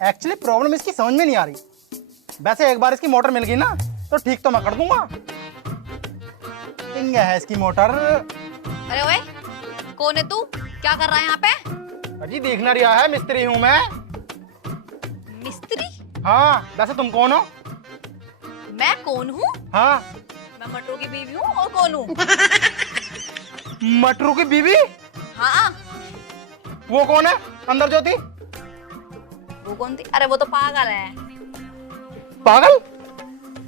Actually problem इसकी समझ में नहीं आ रही। वैसे एक बार इसकी मोटर मिल गई ना तो ठीक तो मैं कर दूंगा। किंग है इसकी मोटर। अरे ओए, कौन है तू? क्या कर रहा है यहाँ पे? अजी देखना रिया है, मिस्त्री हूँ मैं। मिस्त्री? हाँ, वैसे तुम कौन हो? मैं कौन हूँ? हाँ, मैं मटरू की बीवी हूँ। और कौन हूँ? मटरू की बीवी? हाँ। वो कौन है अंदर ज्योति? वो कौन थी? अरे वो तो पागल है। पागल?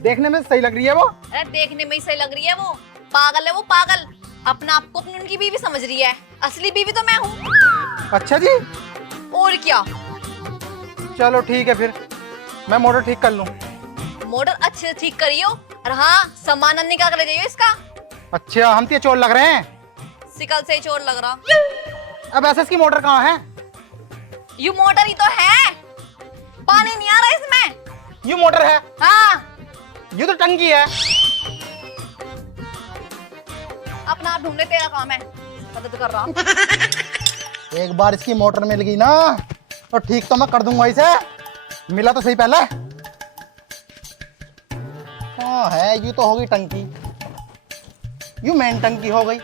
देखने में सही लग रही है वो। अरे देखने में ही सही लग रही है वो। पागल है वो, पागल। अपना आपको अपनी उनकी बीवी समझ रही है। असली बीवी तो मैं हूँ। अच्छा जी। और क्या? चलो ठीक है फिर, मैं मोटर ठीक कर लूँ। मोटर अच्छे से ठीक करियो। और हाँ, सामान निकाल कर ले जाइयो इसका। अच्छा, हम तो चोर लग रहे हैं। सिकल से ही चोर लग रहा। अब ऐसे इसकी मोटर कहाँ है? यू मोटर ही तो है, पानी नहीं आ रहा इसमें। यू मोटर है? हाँ। यू तो टंकी है। अपना आप ढूंढने, तेरा काम है। मदद कर रहा। एक बार इसकी मोटर मिल गई ना तो ठीक तो मैं कर दूंगा इसे। मिला तो सही पहले। हाँ है, यू तो होगी टंकी। यू मेन टंकी हो गई।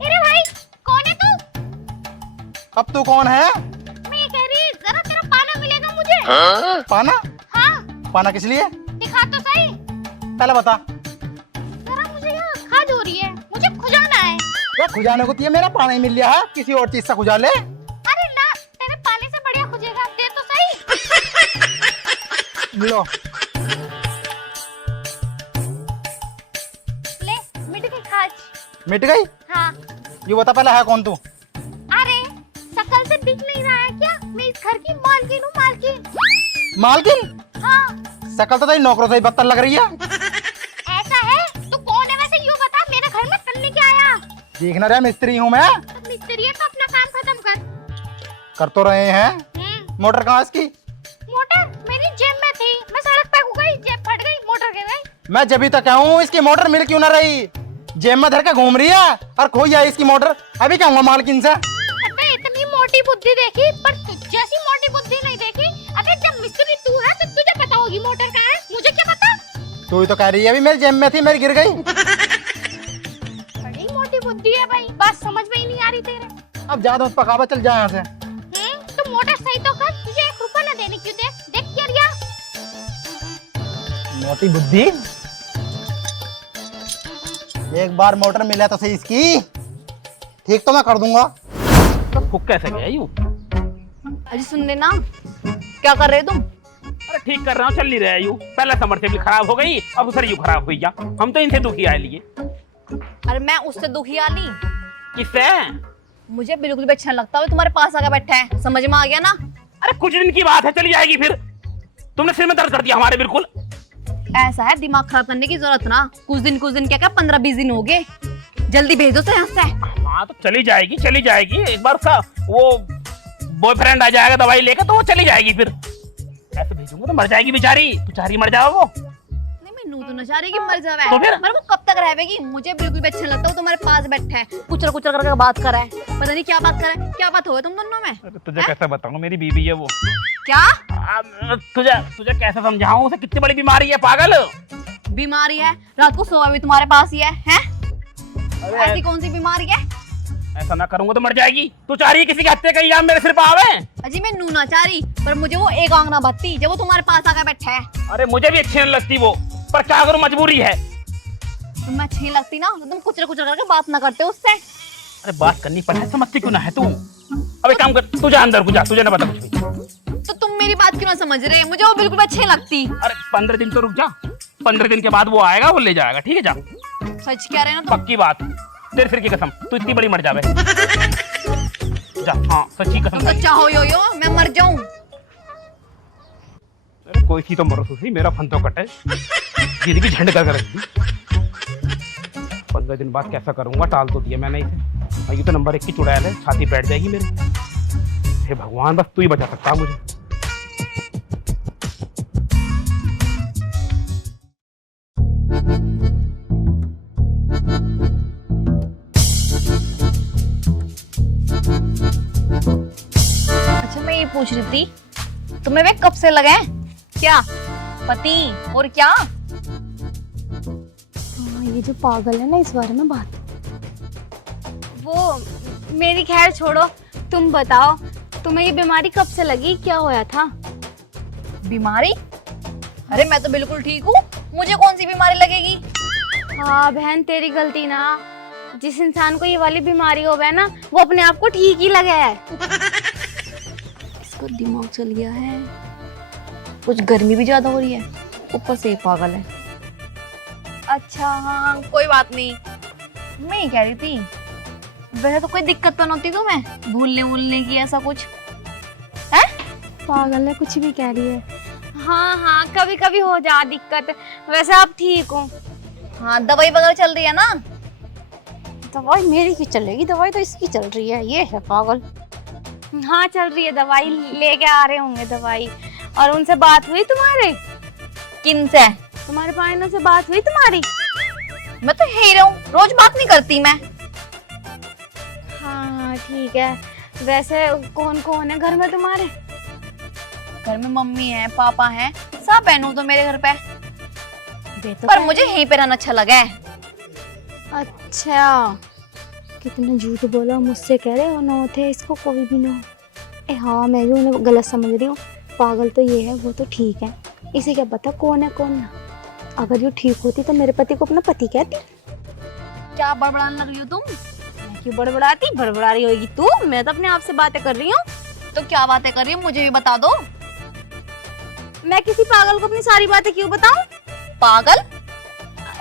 अरे भाई, कौन है तू? अब तू कौन है? मैं ये कह रही, जरा तेरा पाना मिलेगा मुझे। पाना? हाँ। पाना किस लिए? दिखा तो सही। पहले बता। जरा मुझे यहाँ खाज हो रही है, मुझे खुजाना है। क्या खुजाने को? मेरा पाना ही मिल गया है, किसी और चीज से खुजा ले। अरे ना, तेरे पानी से बढ़िया खुजेगा, दे तो सही। लो। ले, मिट गई खाज। मिट गई? हाँ। ये बता पहले है कौन तू? अरे शकल से दिख नहीं रहा है क्या? मैं इस घर की मालकिन हूँ, मालकिन। मालकिन? हाँ। शकल तो तेरी नौकरों से ही बदतर लग रही है। ऐसा है? तू कौन है वैसे, यूँ बता। मेरे घर में करने क्या आया? देखना रहा, मिस्त्री हूँ मैं। तो मिस्त्री है तो अपना काम खत्म कर। तो रहे हैं। मोटर कहाँ है इसकी? मोटर मेरी जेब में थी, मैं सड़क पे हो गई, जेब फट गई, मोटर गिर गई। मैं जब तक कहूँ इसकी मोटर मिल क्यों ना रही? जेब में धर के घूम रही है और खोई आई इसकी मोटर। अभी कहूँगा मालकिन से। अबे इतनी मोटी बुद्धि देखी, पर तुझ जैसी मोटी बुद्धि नहीं देखी। अबे जब मिस्त्री तू है तो तुझे पता होगी मोटर कहाँ है, मुझे क्या पता। तू ही तो कह रही है अभी मेरी जेब में थी, मेरी गिर गई। बड़ी मोटी बुद्धि है भाई, बात समझ में ही नहीं आ रही तेरे। अब ज्यादा मत पकावा, चल जा यहाँ से। तू मोटर सही तो कर, तुझे 1 रुपया ना देने क्यों? देख क्या रिया। मोटी बुद्धि। एक बार मोटर मिला तो सही इसकी, ठीक तो मैं कर दूंगा। तो फुक कैसे गया यूं? अजी सुन लेना, क्या कर रहे हो तुम? अरे ठीक कर रहा हूँ, चल नहीं रहा यूं। पहला समरसेबल खराब हो गई, अब दूसरी यूं खराब हुई। क्या हम तो इनसे दुखी आए लिए। अरे मैं उससे दुखी आली? किससे? मुझे बिल्कुल भी अच्छा नहीं लगता वो तुम्हारे पास आके बैठा है। समझ में आ गया ना? अरे कुछ दिन की बात है, चली जाएगी फिर। तुमने सिर में दर्द कर दिया हमारे बिल्कुल। ऐसा है, दिमाग खराब करने की जरूरत ना। कुछ दिन क्या 15-20 दिन हो गए। जल्दी भेजो तो यहाँ से। हाँ तो चली जाएगी, चली जाएगी। एक बार उसका वो बॉयफ्रेंड आ जाएगा दवाई लेकर, तो वो चली जाएगी फिर। ऐसे भेजूंगा तो मर जाएगी बेचारी। बेचारी मर जाओ वो। नहीं, मैं नू तो नचारी की मर जावे। तो फिर? वो कब तक रहेगी? मुझे बिल्कुल भी अच्छा नहीं लगता। वो तुम्हारे पास बैठा है, कुचर कुचर करके बात कर रहा है। पता नहीं क्या बात कर रहा है। क्या बात हो तुम दोनों में? तुझे कैसे बताऊं, मेरी बीवी है वो। क्या? तुझे कैसे समझाऊं? उसे कितनी बड़ी बीमारी है पागल। बीमारी है? रात को सोया भी तुम्हारे पास ही है? ऐसी कौन सी बीमारी है? ऐसा ना करूंगा तो मर जाएगी। तू चाह रही है किसी की हत्या का इल्जाम मेरे सिर पे आवे? अजी मैं नू ना चाह रही, पर मुझे वो एक आंगना बत्ती जब वो तुम्हारे पास आकर बैठा है। अरे मुझे भी अच्छी नहीं लगती वो, पर क्या करूं, मजबूरी है। तुम्हें अच्छी नहीं लगती ना तो तुम कुचर कुचर करके बात ना करते उससे। अरे बात करनी पड़े, समझती क्यों ना है तू? अब एक काम कर, तू जा अंदर को जा, तुझे ना पता कुछ भी। तो तुम मेरी बात क्यों ना समझ रहे? मुझे वो बिल्कुल अच्छी नहीं लगती। अरे 15 दिन तो रुक जा। 15 दिन के बाद वो आएगा, वो ले जाएगा। ठीक है, जा। सच कह रहे हैं ना तुम? पक्की बात, तेरे सिर की कसम। तू इतनी बड़ी मर जावे। जा। हाँ सच्ची कसम। तुम तो चाहो यो मैं मर जाऊं। अरे कोई सी तो मरो सुसी, मेरा फन तो कटे। जिंदगी झंड कर रख दी। 15 दिन बाद कैसा करूंगा, टाल तो दिया मैंने इसे। ये तो नंबर 1 की चुड़ैल है, छाती बैठ जाएगी मेरी। हे भगवान, बस तू ही बचा सकता मुझे। ये पूछ रही थी, तुम्हें वे कब से लगे हैं? क्या पति और क्या? हाँ, ये जो पागल है ना, इस बारे में बात। वो मेरी खैर छोड़ो, तुम बताओ तुम्हें ये बीमारी कब से लगी, क्या होया था? बीमारी? अरे मैं तो बिल्कुल ठीक हूँ, मुझे कौन सी बीमारी लगेगी? हाँ बहन, तेरी गलती ना। जिस इंसान को ये वाली बीमारी हो गया ना, वो अपने आप को ठीक ही लगा है। इसको दिमाग चल गया है, कुछ गर्मी भी ज्यादा हो रही है, ऊपर से ये पागल है। अच्छा हाँ, कोई बात नहीं। मैं ये कह रही थी, वैसे तो कोई दिक्कत तो नहीं होती तुम्हें भूलने की, ऐसा कुछ है? पागल है, कुछ भी कह रही है। हाँ हाँ, कभी कभी हो जा दिक्कत, वैसे आप ठीक हो? हाँ, दवाई वगैरह चल रही है ना? दवाई मेरी की चलेगी, दवाई तो इसकी चल रही है, ये है पागल। हाँ चल रही है दवाई, लेके आ रहे होंगे दवाई। और उनसे बात हुई तुम्हारे? किन से? तुम्हारे पायनों से बात हुई तुम्हारी? मैं तो ही रहूं, रोज बात नहीं करती मैं। हाँ ठीक है। वैसे कौन कौन है घर में तुम्हारे? घर में मम्मी है, पापा है, सब बहनों तो मेरे घर पे। तो पर मुझे यहीं पे रहना अच्छा लगा है। अच्छा, कितना झूठ बोला, मुझसे कह रहे हो ना थे, इसको कोई भी ना। हाँ मैं भी उन्हें गलत समझ रही हूँ, पागल तो ये है, वो तो ठीक है। इसे क्या पता कौन है कौन ना। अगर ये ठीक होती तो मेरे पति को अपना पति कहती। क्या बड़बड़ाने लग रही हो तुम? मैं क्यों बड़बड़ाती? बड़बड़ा रही होगी तू, मैं तो अपने आप से बातें कर रही हूँ। तो क्या बातें कर रही हो, मुझे भी बता दो। मैं किसी पागल को अपनी सारी बातें क्यों बताऊं? पागल?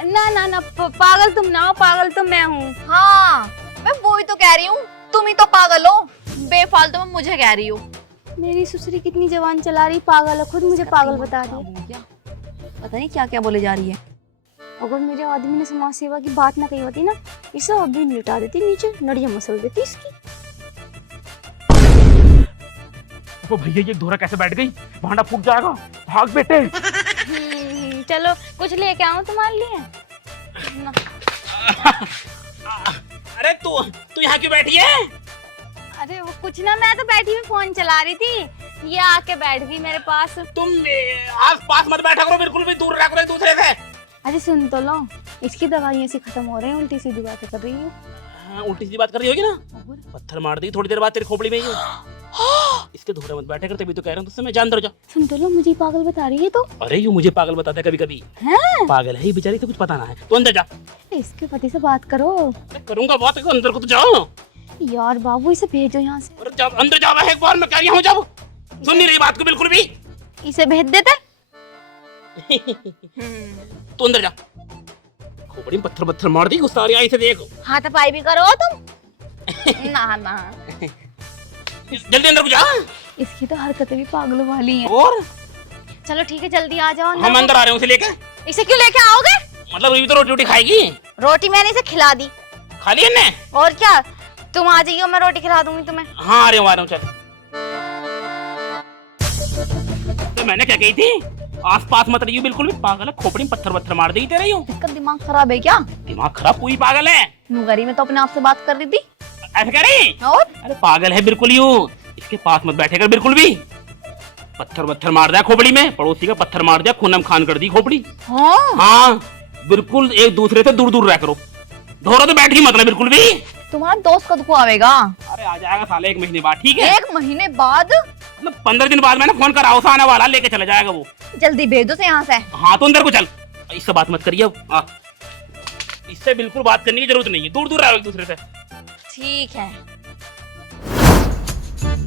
ना ना ना, पागल तुम ना हो, पागल तो मैं हूँ। हाँ, मैं वही तो कह रही हूँ, तुम ही तो पागल हो, बेफालतू में मुझे कह रही हो। मेरी ससुरी कितनी जवान चला रही, पागल है, खुद मुझे पागल बता रही है। पता नहीं क्या क्या बोले जा रही है। अगर मेरे आदमी ने समाज सेवा की बात ना कही होती ना, इसे अभी लिटा देती नीचे, नड़िया मसल देती इसकी। वो भैया ये धोरा कैसे बैठ गई, भांडा फूट जाएगा, भाग बेटे। चलो कुछ लेके आऊं तुम्हारे लिए? अरे तू यहाँ क्यों बैठी है? अरे वो कुछ ना, मैं तो बैठी हुई फोन चला रही थी, ये आके बैठ गई मेरे पास। तुम आस पास मत बैठा करो, बिल्कुल भी दूर रहा करो एक दूसरे से। अरे सुन तो लो, इसकी दवाइयाँ ऐसी खत्म हो रही है, उल्टी सीधी बातें कर रही हूँ। हाँ, उल्टी सीधी बात कर रही होगी ना, पत्थर मार दी थोड़ी देर बाद तेरी खोपड़ी में ही। इसके धोरे मत बैठे कर, तभी तो कह रहा हूँ तुझसे मैं, जान दो जा। सुन तो लो, मुझे पागल बता रही है तो। अरे यूं मुझे पागल बताता है कभी कभी। पागल है ये बेचारी, तो कुछ पता ना है। तो अंदर जा, इसके पति से बात करो। करूंगा बात, अंदर को तो जाओ यार बाबू, इसे भेजो यहाँ से। अरे जाओ अंदर जाओ, एक बार मैं कह रही हूँ जाओ। सुन नहीं रही बात को बिल्कुल भी। इसे भेज देते। तू अंदर जा, खोपड़ी में पत्थर मार दी, गुस्सा आ रही है, इसे देखो। हाथापाई भी करो तुम। ना ना, जल्दी अंदर को जा। इसकी तो हरकतें भी पागलों वाली हैं। और चलो ठीक है, जल्दी आ जाओ हम अंदर आ रहे हैं उसे लेके। इसे क्यों लेके आओगे? मतलब ये तो रोटी रोटी खाएगी। रोटी मैंने इसे खिला दी। खा ली ने? और क्या, तुम आ जाइए, मैं रोटी खिला दूंगी तुम्हें। हाँ आ रहा हूँ चल। तो मैंने क्या कही थी, आस पास मत रहियो, बिल्कुल भी पागल है, खोपड़ी में पत्थर मार देगी तेरे। यूं इसका दिमाग खराब है क्या? दिमाग खराब, कोई पागल है। नुगरी में तो अपने आप से बात कर रही थी। ऐसा कह रही? और अरे पागल है बिल्कुल, यूं इसके पास मत बैठे कर बिल्कुल भी। पत्थर मार दिया खोपड़ी में, पड़ोसी का पत्थर मार दिया, खूनम खान कर दी खोपड़ी। हाँ बिल्कुल, एक दूसरे से दूर दूर रह करो। धोरा तो बैठ ही मत ना बिल्कुल भी। तुम्हारा दोस्त कब को आवेगा? अरे आ जाएगा साले 1 महीने बाद, ठीक है? 1 महीने बाद? मतलब 15 दिन बाद मैंने फोन करा, उसे आने वाला, लेके चला जाएगा वो। जल्दी भेज दो से यहाँ से। हाँ तो अंदर को चल, इससे बात मत करिए, इससे बिल्कुल बात करने की जरूरत नहीं है, दूर दूर रहो एक दूसरे से। ठीक है।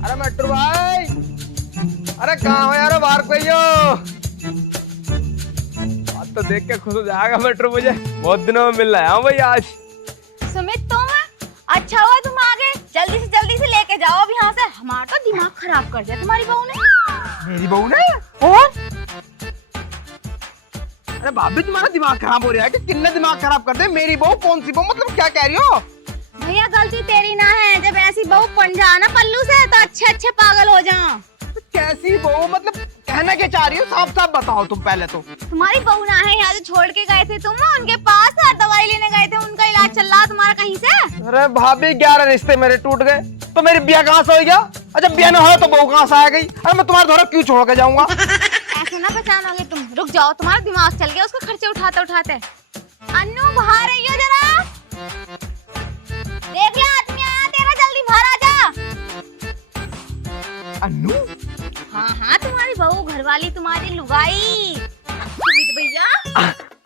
अरे मट्टू भाई, अरे कहाँ हो यार, बाहर कोई हो? आज तो देख के खुश हो जाएगा मट्टू, मुझे बहुत दिनों में मिल रहा है भाई आज। सुमित तुम? अच्छा हुआ तुम आ गए, जल्दी से लेके जाओ अब यहाँ से, हमारा तो दिमाग खराब कर दिया तुम्हारी बहू ने। मेरी बहू ने? और अरे भाभी, तुम्हारा दिमाग खराब हो रहा है कि किन्ने दिमाग खराब कर दे? मेरी बहू? कौन सी बहू? मतलब क्या कह रही हो? भैया गलती तेरी ना है, जब ऐसी बहू बन जाए ना पल्लू से, तो अच्छे पागल हो जाओ। कैसी बहू? मतलब कहना क्या चाह रही हो? साफ साफ बताओ तुम पहले तो। तुम्हारी बहू ना है यहाँ जो छोड़ के गए थे तुम उनके पास, दवाई लेने गए थे, उनका इलाज चल रहा तुम्हारा कहीं से। अरे भाभी 11 रिश्ते मेरे टूट गए तो मेरी ब्याह कहाँ से हो गया? अच्छा ब्याह ना हो तो बहू कहाँ से आ गई? अरे मैं तुम्हारे द्वारा क्यों छोड़ के जाऊंगा? ऐसे ना पहचानोगे तुम, रुक जाओ, तुम्हारा दिमाग चल गया उसको खर्चे उठाते उठाते। अन्नू बाहर आई हो जरा, देख ले आदमी आया तेरा, जल्दी बाहर आ जा। अन्नू? हाँ हाँ तुम्हारी बहू, घरवाली तुम्हारी लुगाई सुमित भैया।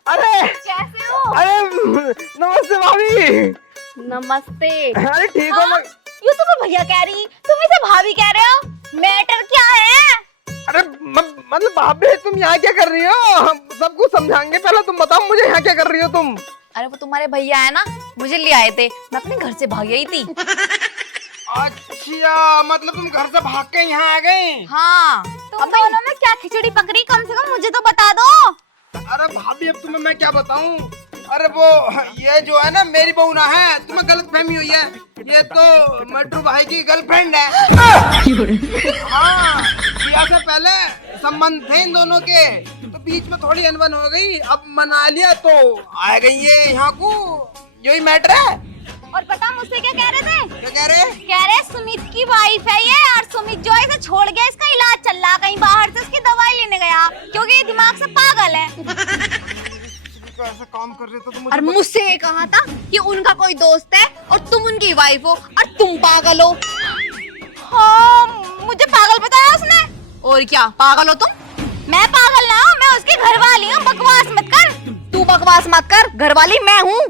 अरे कैसे हो? अरे नमस्ते भाभी। नमस्ते। अरे ठीक हो? हाँ? यूँ तो मैं भैया कह रही, तुम इसे भाभी कह रहे हो, मैटर क्या है? अरे मतलब भाभी तुम यहाँ क्या कर रही हो? हम सब कुछ समझाएंगे, पहले तुम बताओ मुझे यहाँ क्या कर रही हो तुम? अरे वो तुम्हारे भैया है ना, मुझे ले आए थे, मैं अपने घर से भाग गई थी। अच्छा मतलब तुम घर से भाग के यहाँ आ गई? हाँ। तुम दोनों में क्या खिचड़ी पकड़ी, कम से कम मुझे तो बता दो। अरे भाभी अब तुम्हें मैं क्या बताऊं? अरे वो ये जो है ना मेरी बहू ना है, तुम्हें गलतफहमी हुई है, ये तो मट्टू भाई की गर्लफ्रेंड है। हाँ ब्याह से पहले संबंध थे इन दोनों के, तो बीच में थोड़ी अनबन हो गई, अब मना लिया तो आ गई ये यहाँ को, यही मैटर है। और पता मुझसे क्या कह रहे थे? क्या कह रहे? कह रहे सुमित की वाइफ है ये, और सुमित जो है इसे छोड़ गया, इसका इलाज चल रहा कहीं बाहर से, उसकी दवाई लेने गया क्योंकि ये दिमाग से पागल है। ऐसा काम कर रहे थे तो और मुझसे ये कहा था कि उनका कोई दोस्त है और तुम उनकी वाइफ हो और तुम पागल हो। हाँ मुझे पागल बताया उसने। और क्या पागल हो तुम? मैं पागल ना हूँ, मैं उसकी घरवाली हूँ, बकवास मत कर। तू बकवास मत कर, घरवाली मैं हूँ।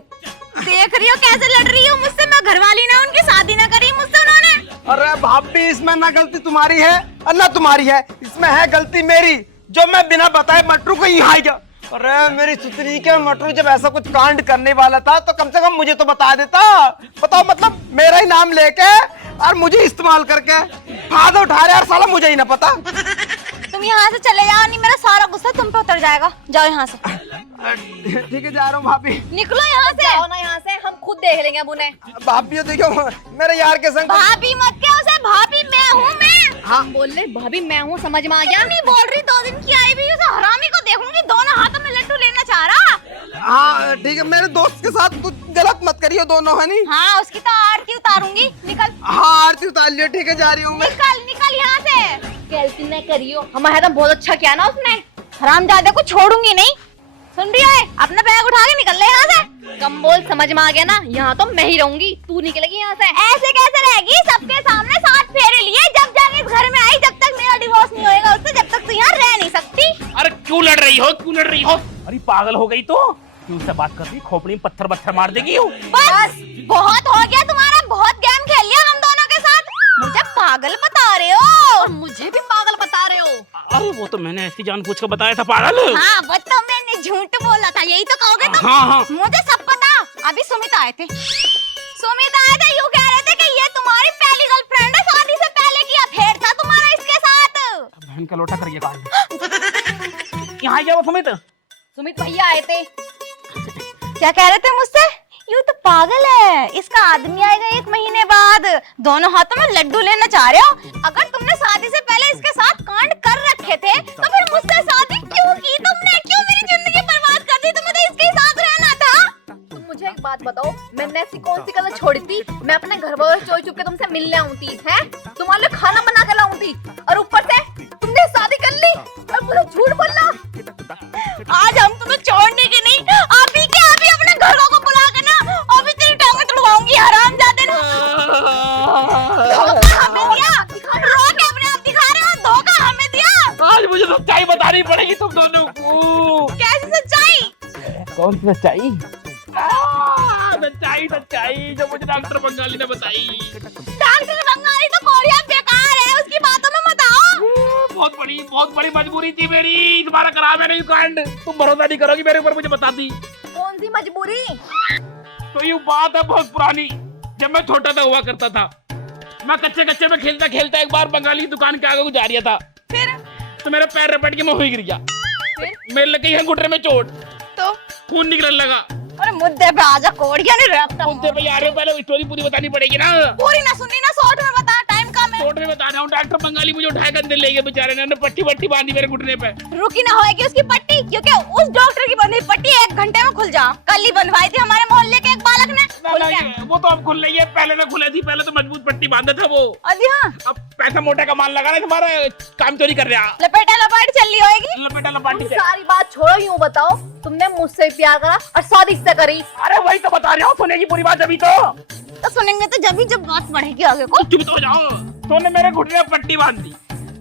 देख रही हो कैसे लड़ रही हो मुझसे, मैं घरवाली ना, उनकी शादी ना करी मुझसे उन्होंने। अरे भाभी इसमें ना गलती तुम्हारी है और ना तुम्हारी है, इसमें है गलती मेरी, जो मैं बिना बताए मटरू को यहाँ आ गया। अरे मेरी सुतरी के मटरू जब ऐसा कुछ कांड करने वाला था तो कम से कम मुझे तो बता देता। बताओ मतलब मेरा ही नाम लेके और मुझे इस्तेमाल करके फायदा उठा रहे यार, साला मुझे ही ना पता। तुम यहाँ से चले जाओ, नहीं मेरा सारा गुस्सा तुम पे उतर जाएगा। जाओ यहाँ से। ठीक है जा रहा हूँ भाभी। निकलो यहाँ से। जाओ ना यहाँ से, हम खुद देख लेंगे अब उन्हें। भाभी देखो मेरे यार के संग। भाभी मत क्या उसे, भाभी मैं हूँ मैं। हाँ बोल ले, भाभी मैं हूँ, समझ में आ गया? नहीं बोल रही, 2 दिन की आई भी, उसे हरामी को देखूंगी, दोनों हाथों में लड्डू लेना चाह रहा। हाँ ठीक है, मेरे दोस्त के साथ कुछ गलत मत करियो दोनों, है नहीं? हाँ उसकी तो आरती उतारूंगी, निकल। हाँ आरती उतार लियो, ठीक है जा रही हूँ मैं। निकल निकल यहाँ से। गलती न करियो, हमारा तो बहुत अच्छा किया ना उसने, हरामजादे को छोड़ूंगी नहीं। सुन रही है? अपना बैग उठा के निकल ले यहाँ से। कम बोल, समझ में आ गया ना? यहाँ तो मैं ही रहूंगी, तू निकलेगी यहाँ से। ऐसे कैसे रहेगी? सबके सामने 7 फेरे लिए, जब जाके इस घर में आई, जब तक मेरा डिवोर्स नहीं होएगा उससे, जब तक तू यहाँ रह नहीं सकती। अरे क्यों लड़ रही हो, क्यों लड़ रही हो? अरे पागल हो गई तो क्यों से बात कर रही? खोपड़ी में पत्थर बत्थर मार देगी। बस बहुत हो गया तुम्हारा, बहुत गेम खेल लिया हम दोनों के साथ। मुझे पागल बता रहे हो और मुझे भी पागल बता रहे हो। अरे वो तो मैंने ऐसी जानबूझ कर बताया था पागल। हाँ वो तो मैंने झूठ बोला था, यही तो कहोगे तुम? हाँ हाँ मुझे सब पता। अभी सुमित आए थे, यूँ कह रहे थे कि ये तुम्हारी पहली गर्लफ्रेंड है, शादी से पहले की अफेयर था तुम्हारा इसके साथ। बहन का लोटा करिए कहा यहाँ क्या वो सुमित भैया आए थे। क्या कह रहे थे मुझसे? यूँ तो पागल है, इसका आदमी आएगा 1 महीने बाद, दोनों हाथों में लड्डू लेना चाह रहे हो। अगर तुमने शादी से पहले इसके साथ कांड कर रखे थे तो फिर मुझसे शादी क्यों की तुमने? क्यों मेरी जिंदगी बर्बाद कर दी? तुम्हें तो इसके साथ रहना था। तुम मुझे एक बात बताओ, मैंने ऐसी कौन सी गलत छोड़ी थी? मैं अपने घर वालों से चोरी चुप के तुमसे मिलने आऊँ थी, है? तुम्हारे लिए खाना बना के लाऊं थी, और ऊपर से तुमने शादी कर ली और मुझे झूठ बोलना। आज हम तुम्हें छोड़ने के नहीं, अभी के अभी अपने घरों को बुला के ना अभी तेरी टांगें तुड़वाऊंगी, हरामजादे ना। धोखा हमें दिया, रो के अपने आप दिखा रहे हो, धोखा हमें दिया। आज मुझे सच्चाई बतानी पड़ेगी तुम दोनों को। कैसी सच्चाई? कौन सी सच्चाई? सच्चाई सच्चाई जो मुझे डॉक्टर बंगाली ने बताई। डॉक्टर बंगाली तो कोरिया बेकार है, उसकी बातों में मत आओ। बहुत बड़ी मजबूरी थी मेरी, तुम्हारा करा मैंने ये कांड। तुम भरोसा नहीं करोगी मेरे ऊपर, मुझे बता दी। कौन सी मजबूरी? तो ये बात है बहुत पुरानी, जब मैं छोटा था हुआ करता था। मैं कच्चे में खेलता खेलता एक बार बंगाली दुकान के आगे जा रहा था, फिर तो मेरा पैर रपट के मैं हुई गिर गया। मेरे लग गई है घुटने में चोट, तो खून निकलने लगा। अरे मुद्दे पे आजा, कोड़िया नहीं रखता। मुद्दे पे आ रहे हो, पहले स्टोरी पूरी बतानी पड़ेगी ना। पूरी ना सुननी ना, शॉर्ट में बता, टाइम कम है। शॉर्ट में बता रहा हूँ, डॉक्टर बंगाली मुझे उठाकर अंदर ले गए बेचारे ने, पट्टी वट्टी बांधी मेरे घुटने पे। रुकी ना होएगी उसकी पट्टी, क्योंकि उस डॉक्टर की बंधी पट्टी 1 घंटे में खुल जा। कल ही बंधवाई थी हमारे मोहल्ले के एक बालक ने। खुल गया। वो तो अब खुल रही है, पहले ना खुले थी, पहले तो मजबूत पट्टी बांधा था वो। अजी हाँ, अब पैसा मोटा का माल लगा रहा है, तुम्हारा काम चोरी कर रहा। लपेटा लपाट चल रही होएगी। लपेटा लपाटी से। सारी बात छोड़ो, यूं बताओ तुमने मुझसे प्यार करा और शादी से करी? अरे वही तो बता रहा हूँ, सुनेगी पूरी बात अभी तो सुनेंगे तो जब बात बढ़ेगी आगे को। चुप तो हो जाओ। तूने मेरे घुटने में पट्टी बांध दी,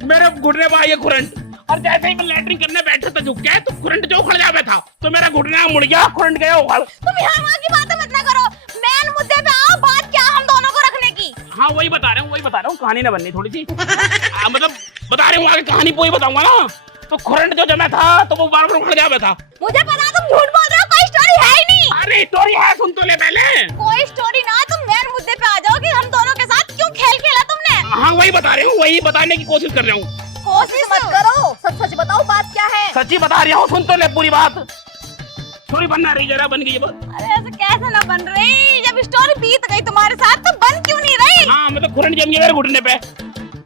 मेरे घुटने में आई खुरंट, और जैसे ही मैं लैट्रिन करने बैठा था झुक के, तो खुरंट जो उखड़ जावे था, तो मेरा घुटना मुड़ गया, खुरंट गया उखड़। तुम यहाँ वहाँ की बातें मत ना करो, मेन मुद्दे पे आओ। बात क्या हम दोनों को रखने की? हाँ वही बता रहा हूँ, कहानी ना बननी थोड़ी सी। मतलब बता रहे हूँ, आगे कहानी पूरी बताऊंगा ना। तो खुरंट जो जमा था तो वो बार बार उखड़ जावे था। मुझे पता, तुम झूठ बोल रहे हो, कोई स्टोरी है ही नहीं। अरे स्टोरी है, सुन तो ले पहले। कोई स्टोरी ना, तुम मेन मुद्दे पे आ जाओ कि हम दोनों के साथ क्यों खेल खेला तुमने। हाँ वही बता रही हूँ, वही बताने की कोशिश कर रहा हूँ। कोशिश मत करो, सच सच बताओ बात क्या है। सच्ची बता रहा हूँ, सुन तो ले पूरी बात। स्टोरी बनना रही, जरा बन गई बात। अरे ऐसे कैसे ना बन रही, जब स्टोरी बीत गई तुम्हारे साथ तो बन क्यों नहीं रही? हाँ मतलब खुरंट जम गया मेरे घुटने पे,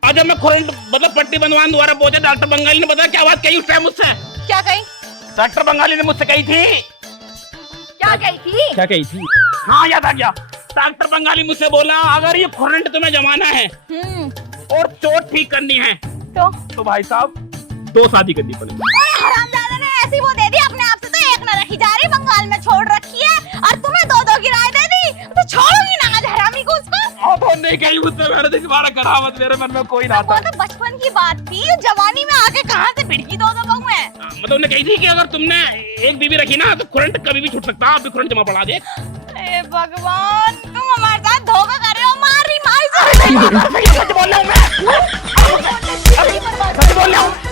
और जब मैं खुरंट मतलब पट्टी बंधवान दोबारा पहुंचा, डॉक्टर बंगाली ने बताया क्या बात कही उस टाइम मुझसे। क्या कही? डॉक्टर बंगाली ने मुझसे कही थी। क्या कही थी? क्या कही थी? हाँ याद आ गया। डॉक्टर बंगाली मुझसे बोला, अगर ये खुरंट तुम्हें जमाना है और चोट ठीक करनी है तो भाई साहब 2 शादी करनी पड़ेगी। हरामजादा ने ऐसी वो दे दी, अपने आप से तो एक ना रखी जा रही, बंगाल में छोड़ रखी है, और तुम्हें 2-2 की राय दे दी, तो छोड़ोगी ना आज हरामी को उसको? तो नहीं कही मुझसे, मैंने दोबारा करावत मेरे मन में कोई ना था। वो तो बचपन की बात थी, जवानी में आके कहाँ से भिड़की 2-2 बहू है। मतलब उन्हें कही थी कि अगर तुमने एक बीवी रखी ना तो खुरंट कभी भी छूट सकता है, आप भी खुरंट जमा पड़ा दे। ए भगवान, तुम हमारे साथ धोखा कर रहे हो, मार रही माई से। सच बोल रहा हूँ मैं, सच बोल रहा हूँ।